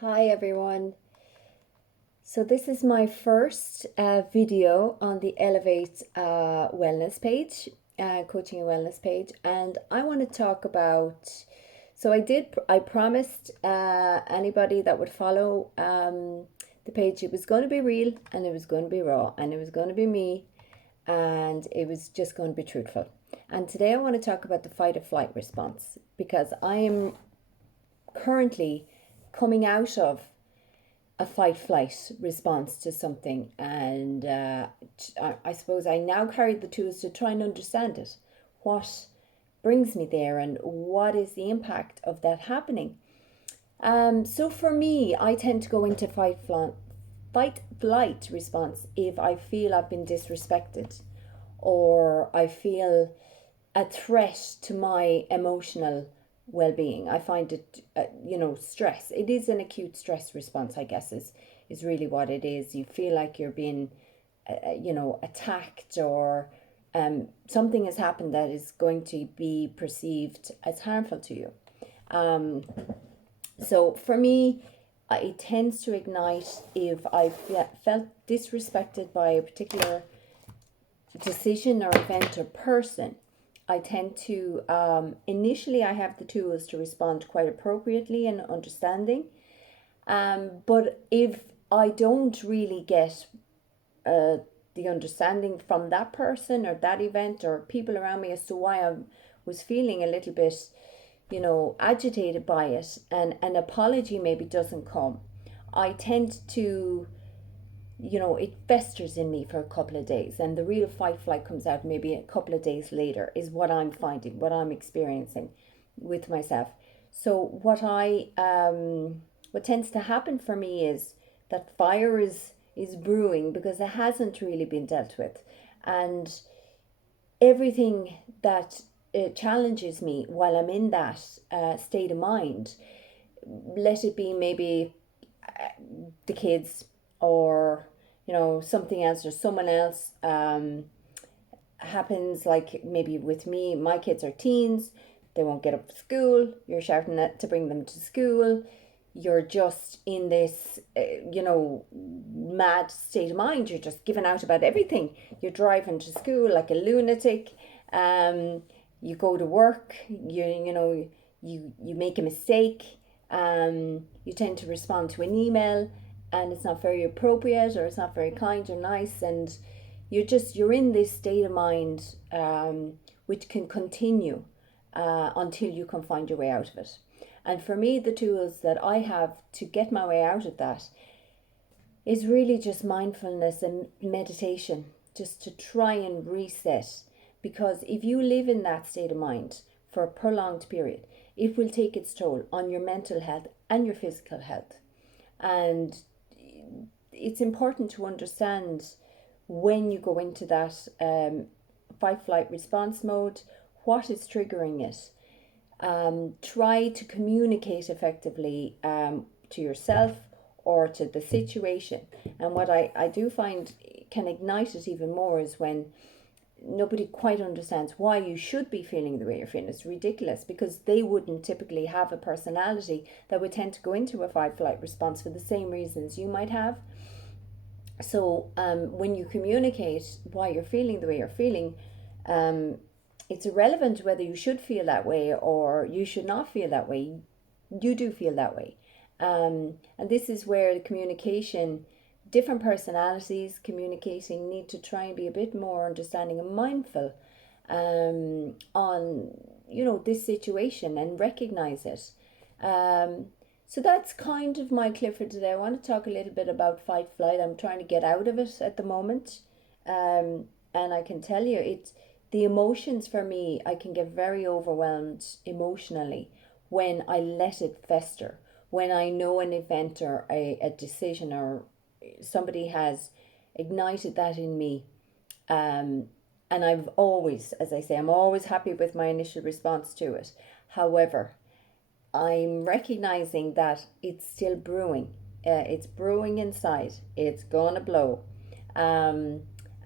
Hi everyone. So this is my first video on the Elevate Wellness page, coaching and wellness page, and I want to talk about. I promised anybody that would follow the page it was going to be real and it was going to be raw and it was going to be me and it was just going to be truthful. And today I want to talk about the fight or flight response because I am currently coming out of a fight flight response to something, and I suppose I now carry the tools to try and understand it. What brings me there, and what is the impact of that happening? So for me, I tend to go into fight flight response if I feel I've been disrespected, or I feel a threat to my emotional well-being. I find it, stress. It is an acute stress response, I guess, is really what it is. You feel like you're being, attacked, or something has happened that is going to be perceived as harmful to you. So for me, it tends to ignite if I felt disrespected by a particular decision or event or person. I tend to, initially, I have the tools to respond quite appropriately and understanding. But if I don't really get the understanding from that person or that event or people around me as to why I was feeling a little bit, agitated by it, and an apology maybe doesn't come, I tend to, it festers in me for a couple of days, and the real fight flight comes out maybe a couple of days later, is what I'm finding, what I'm experiencing with myself. So what tends to happen for me is that fire is brewing because it hasn't really been dealt with, and everything that challenges me while I'm in that state of mind, let it be maybe the kids, or something else, or someone else, happens, like maybe with me, my kids are teens, they won't get up to school, you're shouting at to bring them to school, you're just in this mad state of mind, you're just giving out about everything, you're driving to school like a lunatic, you go to work, you make a mistake, you tend to respond to an email and it's not very appropriate, or it's not very kind or nice, and you're in this state of mind, which can continue until you can find your way out of it. And for me, the tools that I have to get my way out of that is really just mindfulness and meditation, just to try and reset. Because if you live in that state of mind for a prolonged period, it will take its toll on your mental health and your physical health. And it's important to understand when you go into that fight flight response mode, what is triggering it. Try to communicate effectively to yourself or to the situation. And what I do find can ignite it even more is when nobody quite understands why you should be feeling the way you're feeling. It's ridiculous because they wouldn't typically have a personality that would tend to go into a fight flight response for the same reasons you might have. So when you communicate why you're feeling the way you're feeling, it's irrelevant whether you should feel that way or you should not feel that way. You do feel that way. And this is where the communication, different personalities communicating, need to try and be a bit more understanding and mindful on this situation and recognize it. So that's kind of my clip for today. I want to talk a little bit about fight flight. I'm trying to get out of it at the moment, and I can tell you, the emotions for me, I can get very overwhelmed emotionally when I let it fester. When I know an event or a decision or somebody has ignited that in me, and I've always, as I say, I'm always happy with my initial response to it. However, I'm recognizing that it's still brewing. It's brewing inside. It's gonna blow.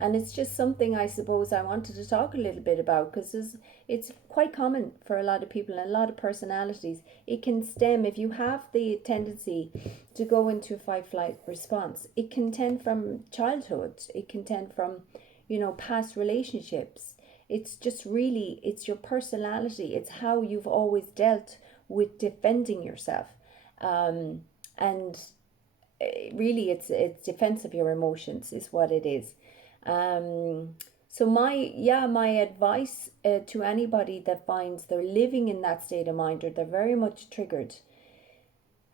And it's just something I suppose I wanted to talk a little bit about, because it's quite common for a lot of people and a lot of personalities. It can stem, if you have the tendency to go into a fight flight response, it can tend from childhood, it can tend from, past relationships. It's just really, it's your personality, it's how you've always dealt with defending yourself. And really, it's defense of your emotions is what it is. um so my advice to anybody that finds they're living in that state of mind, or they're very much triggered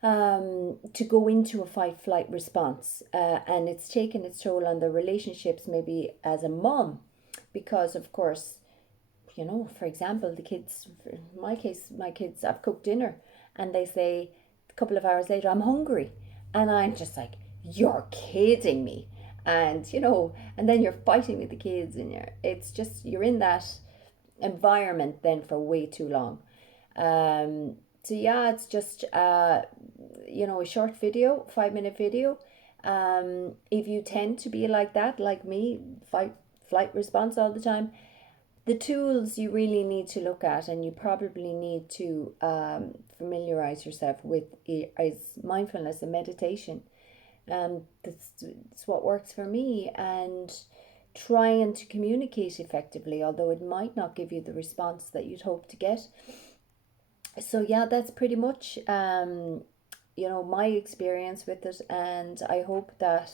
to go into a fight flight response, and it's taken its toll on their relationships, maybe as a mom, because of course, for example, the kids, in my case, my kids, I've cooked dinner and they say a couple of hours later, I'm hungry. And I'm just like, you're kidding me. And, and then you're fighting with the kids, and it's just, you're in that environment then for way too long. So yeah, it's just, a short video, 5 minute video. If you tend to be like that, like me, fight, flight response all the time, the tools you really need to look at, and you probably need to familiarize yourself with, is mindfulness and meditation. That's what works for me, and trying to communicate effectively, although it might not give you the response that you'd hope to get. So yeah, that's pretty much my experience with it, and I hope that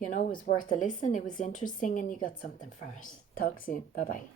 it was worth a listen. It was interesting and you got something from it. Talk soon. Bye bye.